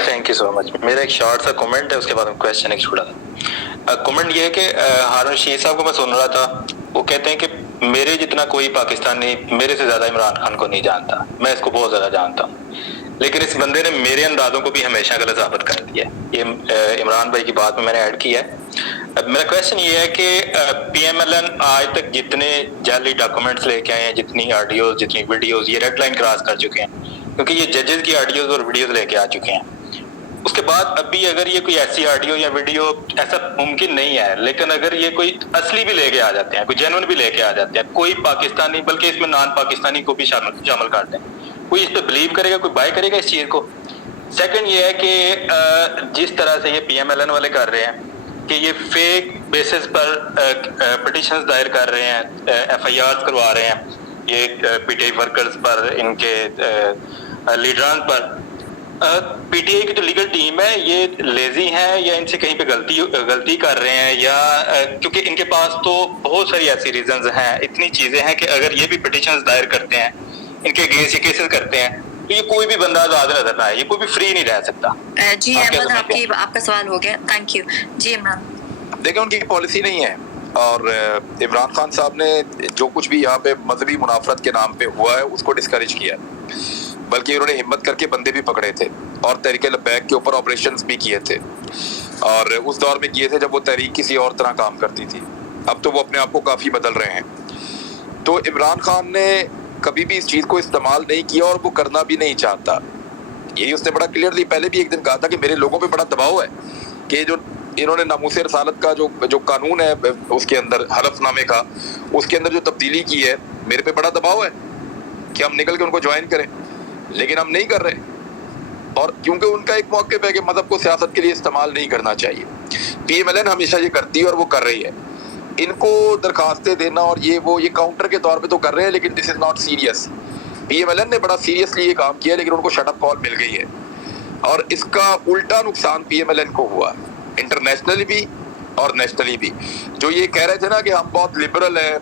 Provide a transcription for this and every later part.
Thank you so much. मेरा एक short सा कमेंट है, उसके बाद क्वेश्चन एक छोटा सा कमेंट ये है कि हारून रशीद साहब को मैं सुन रहा था, वो कहते हैं कि मेरे जितना कोई पाकिस्तानी मेरे से ज्यादा इमरान खान को नहीं जानता, मैं इसको बहुत ज्यादा जानता हूँ, लेकिन इस बंदे ने मेरे अंदाजों को भी हमेशा गलत साबित कर दिया है। ये इमरान भाई की बात में मैंने ऐड किया है। मेरा क्वेश्चन ये है कि PMLN आज तक जितने जाली डॉक्यूमेंट्स लेके आए हैं, जितनी ऑडियोज जितनी वीडियोज, ये रेड लाइन क्रॉस कर चुके हैं, क्योंकि ये जजेस की ऑडियोज और वीडियोज लेके आ चुके हैं। उसके बाद अभी अगर ये कोई ऐसी ऑडियो या वीडियो, ऐसा मुमकिन नहीं है, लेकिन अगर ये कोई असली भी लेके आ जाते हैं, कोई जेन्युइन भी लेके आ जाते हैं, कोई पाकिस्तानी, बल्कि इसमें नॉन पाकिस्तानी को भी शामिल करते हैं, कोई इस पे बिलीव करेगा, कोई बाय करेगा इस चीज को? सेकंड ये है कि जिस तरह से ये PMLN वाले कर रहे हैं कि ये फेक बेसिस पर पिटिशंस दायर कर रहे हैं, FIR करवा रहे हैं, ये PTI वर्कर्स पर, इनके लीडरान पर, PTI की जो लीगल टीम है ये लेजी है या इनसे कहीं पे गलती कर रहे हैं, या क्योंकि इनके पास तो बहुत सारी ऐसी रीजंस हैं, इतनी चीजें हैं कि अगर ये भी पिटिशंस दायर करते हैं, इनके अगेंस्ट ये केसेस करते हैं, तो ये कोई भी बंदा आजाद नजर ना आए, ये कोई भी फ्री नहीं रह सकता। जी अहमद, आपका सवाल हो गया, थैंक यू। जी इमरान, देखिए उनकी पॉलिसी नहीं है, और इमरान खान साहब ने जो कुछ भी यहाँ पे मजहबी मुनाफरत के नाम पे हुआ है उसको डिस्करेज किया, बल्कि उन्होंने हिम्मत करके बंदे भी पकड़े थे और तहरीक लब्बैक के ऊपर ऑपरेशंस भी किए थे, और उस दौर में किए थे जब वो तहरीक किसी और तरह काम करती थी। अब तो वो अपने आप को काफ़ी बदल रहे हैं। तो इमरान खान ने कभी भी इस चीज़ को इस्तेमाल नहीं किया और वो करना भी नहीं चाहता। यही उसने बड़ा क्लियरली पहले भी एक दिन कहा था कि मेरे लोगों पे बड़ा दबाव है कि जो इन्होंने नामूसे रसालत का जो कानून है उसके अंदर हलफनामे का, उसके अंदर जो तब्दीली की है, मेरे पे बड़ा दबाव है कि हम निकल के उनको ज्वाइन करें, लेकिन हम नहीं कर रहे। और क्योंकि उनका एक मौक़िफ़ है कि मज़हब को सियासत के लिए इस्तेमाल नहीं करना चाहिए। PMLN हमेशा ये करती है और वो कर रही है। इनको दरखास्तें देना और ये काउंटर के तौर पे तो कर रहे हैं, लेकिन this is not serious. PMLN ने बड़ा सीरियसली ये काम किया, लेकिन उनको शटअप कॉल मिल गई है, और इसका उल्टा नुकसान PMLN को हुआ, इंटरनेशनली भी और नेशनली भी। जो ये कह रहे थे ना कि हम बहुत लिबरल हैं,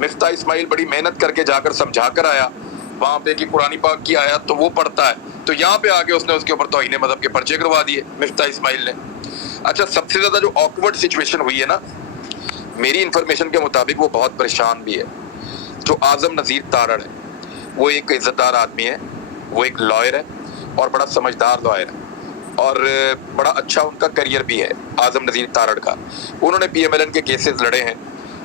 मिफ्ता इस्माइल बड़ी मेहनत करके जाकर समझा कर आया वहाँ पे कि कुरानी पाक की आयत तो वो पढ़ता है, तो यहाँ पे आके उसने उसके ऊपर तौहीन मज़हब के पर्चे करवा दिए मिफ्ता इस्माइल ने। अच्छा, सबसे ज़्यादा जो ऑकवर्ड सिचुएशन हुई है ना, मेरी इन्फॉर्मेशन के मुताबिक वो बहुत परेशान भी है। जो आज़म नज़ीर तारड़ है, वो एक इज़्ज़तदार आदमी है, वो एक लॉयर है और बड़ा समझदार लॉयर है, और बड़ा अच्छा उनका करियर भी है आज़म नज़ीर तारड़ का। उन्होंने PMLN के केसेस लड़े हैं।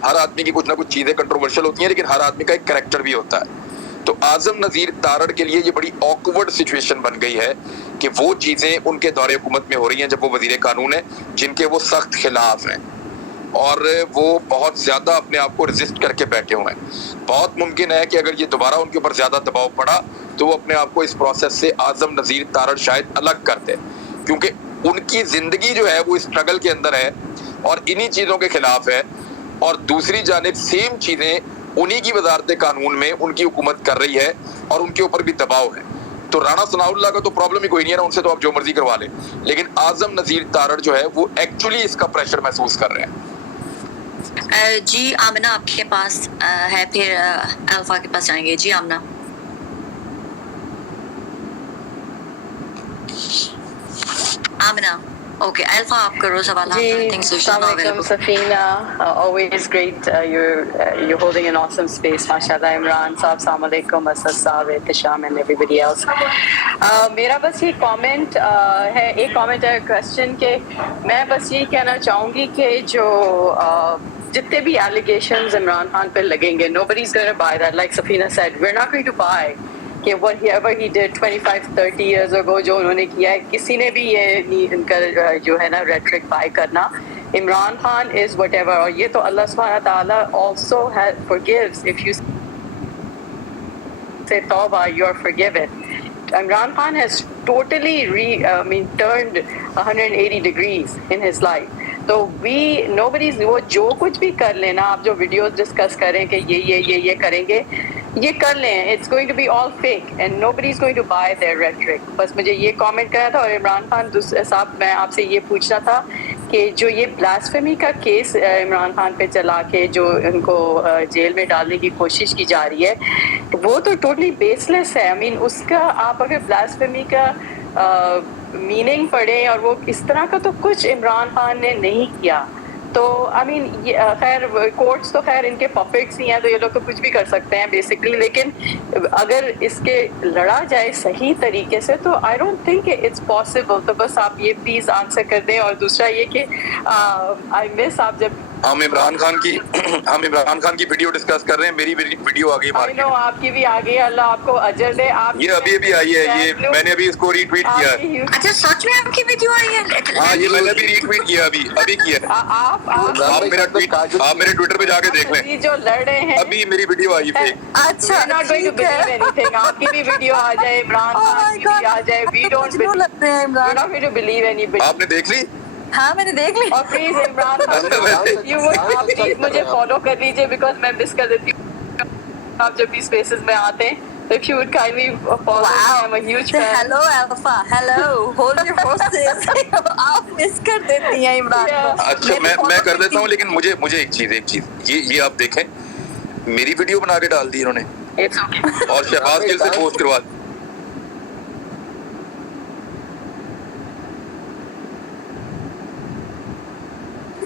हर आदमी की कुछ ना कुछ चीज़ें कंट्रोवर्शियल होती हैं, लेकिन हर आदमी का एक करैक्टर भी होता है। तो आज़म नज़ीर तारड़ के लिए ये बड़ी ऑकवर्ड सिचुएशन बन गई है कि वो चीज़ें उनके दौरे हुकूमत में हो रही हैं जब वो वज़ीर कानून है, जिनके वो सख्त खिलाफ हैं, और वो बहुत ज़्यादा अपने आप को रेजिस्ट करके बैठे हुए हैं। बहुत मुमकिन है कि अगर ये दोबारा उनके ऊपर ज़्यादा दबाव पड़ा तो वो अपने आप को इस प्रोसेस से आज़म नज़ीर तारड़ शायद अलग कर दे, क्योंकि उनकी ज़िंदगी जो है वो स्ट्रगल के अंदर है और इन्हीं चीज़ों के खिलाफ है, और दूसरी जानिब सेम चीज़ें उन्हीं की वजारत कानून में उनकी हुकूमत कर रही है और उनके ऊपर भी दबाव है। तो राणा सनाउल्लाह का तो प्रॉब्लम ही कोई नहीं है ना, उनसे तो आप जो मर्जी करवा लें, लेकिन आज़म नज़ीर तारड़ जो है वो एक्चुअली इसका प्रेशर महसूस कर रहे हैं। जी आमना आपके पास है, फिर अल्फा के पास जाएंगे। जी आमना। आमना, okay, Alpha आप करो सवाल। Safina, always great. You're holding an awesome space, mashallah. Imran साहब, अस्सलाम वालेकुम, असद साहब, एहतशाम and everybody else. मेरा बस ये कमेंट है, एक कमेंट है, क्वेश्चन के मैं बस यही कहना चाहूँगी कि जो जितने भी allegations इमरान खान पे लगेंगे, nobody's going to buy that. Like Safina said, we're not going to buy कि whatever he did 25-30 years ago जो उन्होंने किया है, किसी ने भी ये इनका जो है ना रेट्रिक बाय करना। इमरान खान is whatever, और ये तो अल्लाह सुब्हानहू व तआला also forgives if you say tawbah, you're forgiven. Imran Khan has totally turned 180 degrees in his life. तो nobody's वो जो कुछ भी कर लेना, आप जो वीडियोस डिस्कस करें कि ये करेंगे, ये कर लें, it's going to be all fake and nobody's going to buy their rhetoric. बस मुझे ये कमेंट करना था। और इमरान खान साहब, मैं आपसे ये पूछना था कि जो ये ब्लास्फेमी का केस इमरान खान पे चला के जो इनको जेल में डालने की कोशिश की जा रही है, वो तो टोटली बेसलेस है। उसका आप अगर ब्लास्फेमी का मीनिंग पढ़े और वो इस तरह का तो कुछ इमरान खान ने नहीं किया. तो आई मीन खैर कोर्ट्स तो खैर इनके पपेट्स ही हैं, तो ये लोग तो कुछ भी कर सकते हैं बेसिकली, लेकिन अगर इसके लड़ा जाए सही तरीके से तो I don't think it's possible. तो बस आप ये प्लीज आंसर कर दें. और दूसरा ये कि आई मिस आप जब हम इमरान खान की वीडियो डिस्कस कर रहे हैं, मेरी वीडियो आ गई आई मार्केट नो में. आपकी भी आ गई, अल्लाह आपको अजर दे. आप ये अभी आई है, ये मैंने अभी इसको रीट्वीट किया है. अच्छा सच में आपकी वीडियो आई है? हाँ, ये मैंने अभी रीट्वीट किया, अभी किया है. आप मेरे ट्विटर पे जाके देख लें, जो लड़ रहे हैं अभी मेरी वीडियो आई फेक. अच्छा We're not going to believe anything. आपकी भी वीडियो आ जाए, इमरान खान की भी आ जाए, we don't क्यों लग रहे हैं we're Imran? not going to believe anybody. आपने देख ली? हाँ मैंने देख ली. और प्लीज इमरान खान आप प्लीज मुझे फॉलो कर लीजिए बिकॉज मैं मिस कर देती हूँ आप जब भी स्पेसेस में आते हैं. So if you would kindly follow me, I'm a huge fan. Hello alpha, hello, hold your horses. आप मिस कर देती हैं इमरान को. अच्छा मैं कर देता हूँ, लेकिन मुझे एक चीज ये आप देखें, मेरी वीडियो बना के डाल दी इन्होंने It's okay. और शहबाज गिल से पोस्ट करवा दी.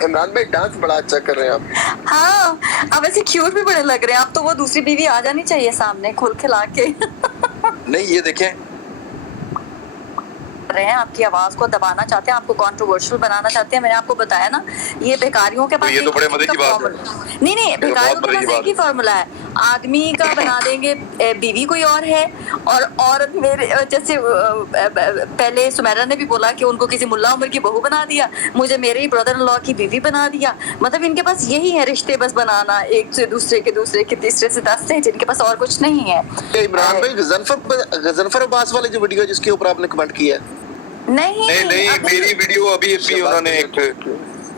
इमरान भाई डांस बड़ा अच्छा कर रहे हैं आप. हाँ अब ऐसे क्यूट भी बड़े लग रहे हैं. अब तो वो दूसरी बीवी आ जानी चाहिए सामने खुल खिला के. नहीं, ये देखें, रहे हैं आपकी आवाज को दबाना चाहते हैं, आपको कंट्रोवर्शियल बनाना चाहते हैं. मैंने आपको बताया ना, ये बेकारियों के पास ये तो बड़े मजे की बात है. नहीं बेकारियों के पास एक ही फॉर्मूला है. आदमी का बना देंगे बीवी कोई और है, और औरत मेरे जैसे पहले सुमेरा ने भी बोला कि उनको किसी मुल्ला उमर की बहू बना दिया, मुझे मेरे ही ब्रदर इन लॉ की बीवी बना दिया. मतलब इनके पास यही है रिश्ते बस बनाना, एक से दूसरे के तीसरे से 10 से, जिनके पास और कुछ नहीं है. इमरान भाई गजनफर अब्बास वाली जो वीडियो जिसके ऊपर आपने कमेंट किया है, नहीं मेरी वीडियो अभी उन्होंने एक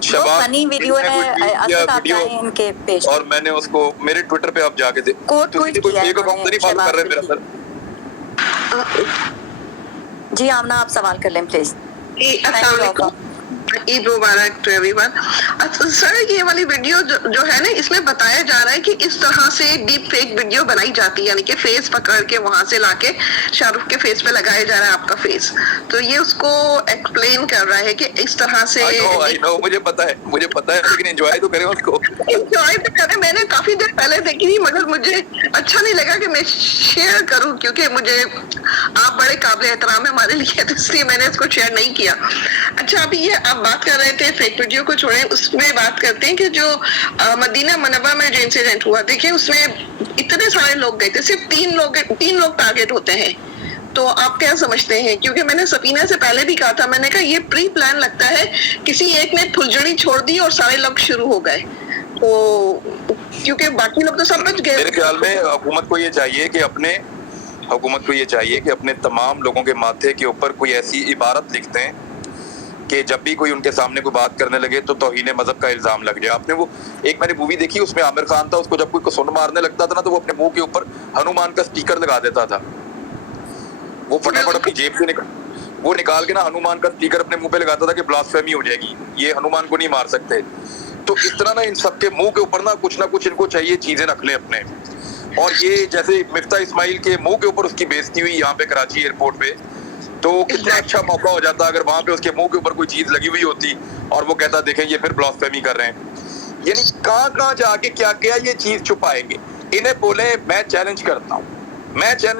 फनी वीडियो है इनके पेज, और मैंने उसको मेरे ट्विटर पे आप जाके देख. कोट ट्वीट किया है नहीं फॉलो कर रहे मेरा सर. जी आमना आप सवाल कर लें प्लीज. ईद मुबारक टू एवरीवन. सर ये वाली वीडियो जो है ना, इसमें बताया जा रहा है कि इस तरह से डीप फेक वीडियो बनाई जाती है, यानी कि फेस पकड़ के वहां से लाके शाहरुख के फेस पे लगाया जा रहा है आपका फेस. तो ये उसको एक्सप्लेन कर रहा है कि इस तरह से. I know, मुझे पता है, लेकिन एंजॉय तो करें उसको. एंजॉय तो करें. मैंने काफी देर पहले देखी थी, मगर मुझे अच्छा नहीं लगा कि मैं शेयर करूं, क्योंकि मुझे आप बड़े काबिल एहतराम है हमारे लिए, तो इसलिए मैंने इसको शेयर नहीं किया. अच्छा अभी ये आप बात कर रहे थे फेक वीडियो को छोड़े, उसमें बात करते हैं कि जो मदीना मनव्वरा में जो इंसिडेंट हुआ, देखिए उसमें इतने सारे लोग गए थे, सिर्फ 3 लोग टारगेट होते हैं. तो आप क्या समझते हैं? क्योंकि मैंने सफीना से पहले भी कहा था, मैंने कहा ये प्री प्लान लगता है, किसी एक ने फुलझड़ी छोड़ दी और सारे लोग शुरू हो गए. तो क्योंकि बाकी लोग तो सब बच गए. मेरे ख्याल में हुकूमत को ये चाहिए कि अपने तमाम लोगों के माथे के ऊपर कोई ऐसी इबारत लिखते हैं कि जब भी कोई उनके सामने कोई बात करने लगे तो तौहीन मजहब का इल्जाम लग जाए. आपने वो एक मैंने मूवी देखी, उसमें आमिर खान था, उसको जब कोई सुन मारने लगता था ना, तो वो अपने मुंह के ऊपर हनुमान का स्पीकर लगा देता था. वो फटाफट अपनी जेब से निकाल के ना हनुमान का स्पीकर अपने मुंह पे लगाता था कि ब्लास्फेमी हो जाएगी, ये हनुमान को नहीं मार सकते. तो इस तरह ना इन सबके मुंह के ऊपर ना कुछ इनको चाहिए चीजें रख ले अपने. और ये जैसे मिफ्ता इस्माइल के मुंह के ऊपर उसकी बेइज्जती हुई यहाँ पे कराची एयरपोर्ट पे, तो कितना अच्छा मौका हो जाता अगर वहां पे उसके मुंह के ऊपर कोई चीज लगी हुई होती और वो कहता देखें ये फिर ब्लास्फेमी कर रहे हैं. यानी कहाँ जाके क्या ये चीज छुपाएंगे. इन्हें बोले मैं चैलेंज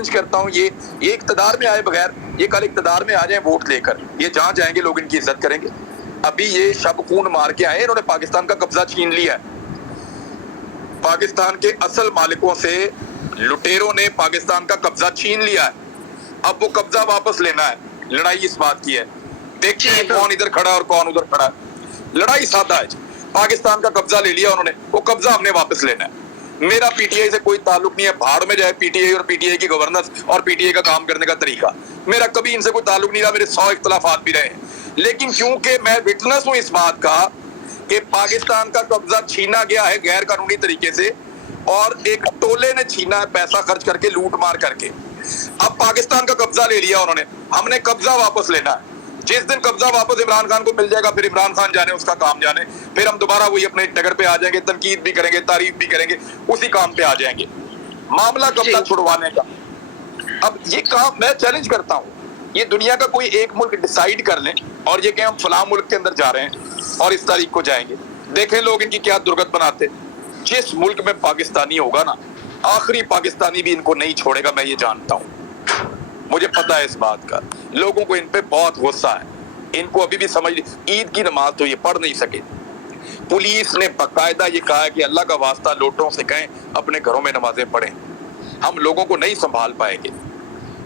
करता हूँ ये इक्तदार में आए बगैर, ये कल इक्तदार में आ जाए वोट लेकर, ये जहाँ जाएंगे लोग इनकी इज्जत करेंगे. अभी ये शब खून मार के आए, इन्होंने पाकिस्तान का कब्जा छीन लिया है. पाकिस्तान के असल मालिकों से लुटेरों ने पाकिस्तान का कब्जा छीन लिया है. अब वो कब्जा वापस लेना है. लड़ाई इस बात की है, देखते हैं कौन इधर खड़ा और कौन उधर खड़ा है. लड़ाई सादा है. पाकिस्तान का कब्जा ले लिया उन्होंने, वो कब्जा हमने वापस लेना है. मेरा पीटीआई से कोई ताल्लुक नहीं है, भाड़ में जाए पीटीआई और पीटीआई की गवर्नेंस और पीटीआई का काम करने का तरीका. मेरा कभी इनसे कोई ताल्लुक नहीं रहा, मेरे 100 इख्तलाफात भी रहे, लेकिन क्योंकि मैं विटनेस हूं इस बात का कि पाकिस्तान का कब्जा छीना गया है गैर कानूनी तरीके से, और एक टोले ने छीना है पैसा खर्च करके, लूट मार करके. अब पाकिस्तान का कब्जा ले लिया उन्होंने, हमने कब्जा वापस लेना है. जिस दिन कब्जा वापस इमरान खान को मिल जाएगा, फिर इमरान खान जाने उसका काम जाने, फिर हम दोबारा वही अपने डगर पे आ जाएंगे, तनकीद भी करेंगे, तारीफ भी करेंगे, उसी काम पे आ जाएंगे. मामला कब्जा छुड़वाने का. अब ये काम मैं चैलेंज करता हूँ, ये दुनिया का कोई एक मुल्क डिसाइड कर लें और ये कि हम फलां मुल्क के अंदर जा रहे हैं और इस तारीख को जाएंगे, देखें लोग इनकी क्या दुर्गत बनाते। जिस मुल्क में पाकिस्तानी होगा ना, आखिरी पाकिस्तानी भी इनको नहीं छोड़ेगा, मैं ये जानता हूँ, मुझे पता है इस बात का। लोगों को इन पे बहुत गुस्सा है, इनको अभी भी समझ, ईद की नमाज तो ये पढ़ नहीं सके। पुलिस ने बाकायदा ये कहा है कि अल्लाह का वास्ता लोटों से कहें अपने घरों में नमाजें पढ़ें, हम लोगों को नहीं संभाल पाएंगे।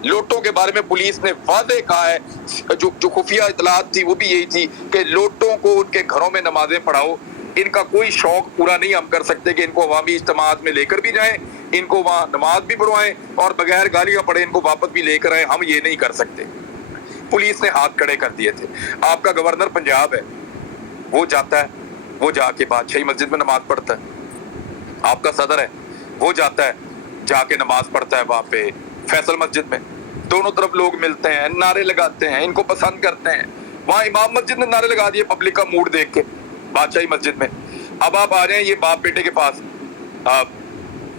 लोटों के बारे में पुलिस ने वादे कहा है, जो खुफिया इतलात थी वो भी यही थी कि लोटों को उनके घरों में नमाजें पढ़ाओ। इनका कोई शौक पूरा नहीं हम कर सकते कि इनको अवामी इज्तिमात में लेकर भी जाएं, इनको वहाँ नमाज भी पढ़वाएं और बगैर गालियां पड़े इनको वापस भी लेकर आए, हम ये नहीं कर सकते। पुलिस ने हाथ खड़े कर दिए थे। आपका गवर्नर पंजाब है, वो जाता है, वो जाके बादशाही मस्जिद में नमाज पढ़ता है। आपका सदर है, वो जाता है, जाके नमाज पढ़ता है वहाँ पे फैसल मस्जिद में। दोनों तरफ लोग मिलते हैं, नारे लगाते हैं, इनको पसंद करते हैं। वहाँ इमाम मस्जिद ने नारे लगा दिए पब्लिक का मूड देख के बादशाही मस्जिद में। अब आप आ रहे हैं ये बाप बेटे के पास,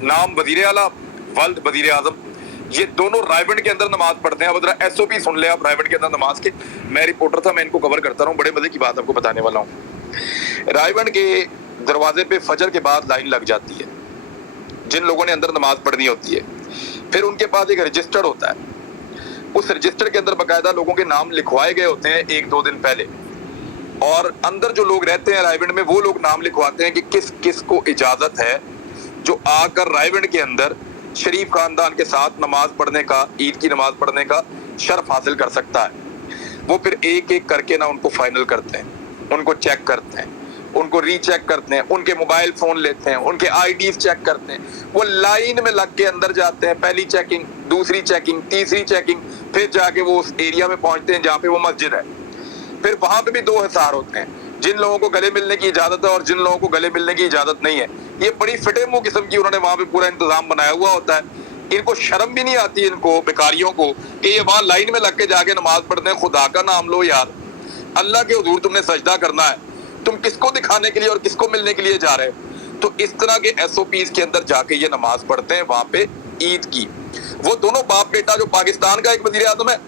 नाम वजीर आला, वल्द वजीर आजम, ये दोनों रायबंड के अंदर नमाज पढ़ते हैं। अब जरा SOP सुन ले आप रायबंड के अंदर नमाज के। मैं रिपोर्टर था, मैं इनको कवर करता रहा हूँ, बड़े मजे की बात आपको बताने वाला हूँ। रायबंड के दरवाजे पे फजर के बाद लाइन लग जाती है जिन लोगों ने अंदर नमाज पढ़नी होती है। फिर उनके पास एक रजिस्टर होता है, उस रजिस्टर के अंदर बाकायदा लोगों के नाम लिखवाए गए होते हैं 1-2 दिन पहले, और अंदर जो लोग रहते हैं रायबंड में वो लोग नाम लिखवाते हैं कि किस किस को इजाजत है जो आकर रायबंड के अंदर शरीफ खानदान के साथ नमाज पढ़ने का, ईद की नमाज पढ़ने का शर्फ हासिल कर सकता है। वो फिर एक एक करके ना उनको फाइनल करते हैं, उनको चेक करते हैं, उनको रीचेक करते हैं, उनके मोबाइल फोन लेते हैं, उनके IDs चेक करते हैं। वो लाइन में लग के अंदर जाते हैं, पहली चेकिंग, दूसरी चेकिंग, तीसरी चेकिंग, फिर जाके वो उस एरिया में पहुंचते हैं जहाँ पे वो मस्जिद है। फिर वहां पे भी 2 हिसार होते हैं, जिन लोगों को गले मिलने की इजाजत है और जिन लोगों को गले मिलने की इजाजत नहीं है। ये बड़ी फिटे मुंह किस्म की उन्होंने वहां पे पूरा इंतजाम बनाया हुआ होता है। इनको शर्म भी नहीं आती, इनको बेकारियों को, कि ये वहां लाइन में लग के जाके नमाज पढ़ते हैं। खुदा का नाम लो यार, अल्लाह के हुजूर तुमने सजदा करना है, तुम किसको दिखाने के लिए और किसको मिलने के लिए जा रहे हो? तो इस तरह के SOPs के अंदर जाके ये नमाज पढ़ते हैं वहां पे ईद की। वो दोनों बाप बेटा, जो पाकिस्तान का एक वजीर आजम है,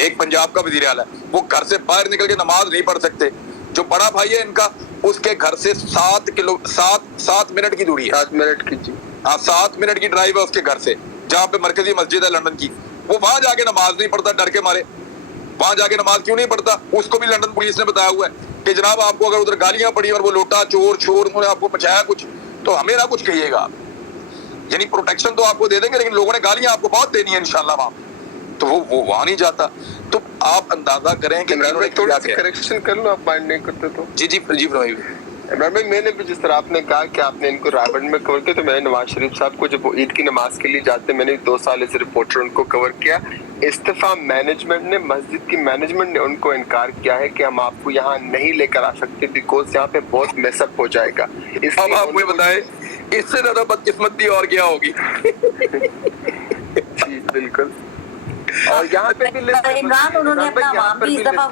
एक पंजाब का वजीर आला है, वो घर से बाहर निकल के नमाज नहीं पढ़ सकते। जो बड़ा भाई है इनका, उसके घर से 7 मिनट की दूरी है, 7 मिनट की जी, हाँ 7 मिनट की ड्राइव है उसके घर से, जहाँ पे मरकजी मस्जिद है लंदन की। वो वहां जाके नमाज नहीं पढ़ता डर के मारे। वहां जाके नमाज क्यों नहीं पढ़ता? उसको भी लंदन पुलिस ने बताया हुआ है कि जनाब आपको अगर उधर गालियां पड़ी और वो लोटा चोर छोर उन्होंने आपको बचाया कुछ, तो हमें ना कुछ कहिएगा। यानी प्रोटेक्शन तो आपको दे देंगे, लेकिन लोगों ने गालियां आपको बहुत देनी है इंशाल्लाह वहां। तो वो वहां नहीं जाता। तो आप अंदाजा करें कि थोड़ा सा करेक्शन कर लो, आप माइंड नहीं करते तो। जी भाई, इमरान भाई, मैंने भी जिस तरह आपने कहा कि आपने इनको रायबंड में कवर किया, तो मैंने नवाज शरीफ साहब को जब वो ईद की नमाज के लिए जाते, मैंने 2 साल एज रिपोर्टर उनको कवर किया। इस्तीफा मैनेजमेंट ने, मस्जिद की मैनेजमेंट ने उनको इनकार किया है कि हम आपको यहाँ नहीं लेकर आ सकते, बिकॉज यहाँ पे बहुत मेसअप हो जाएगा। अब आप मुझे बताएं, इससे ज्यादा बदकिस्मती और क्या होगी? जी बिल्कुल। और यहाँ पे भी इमरान, उन्होंने अपना नाम भी इस दफा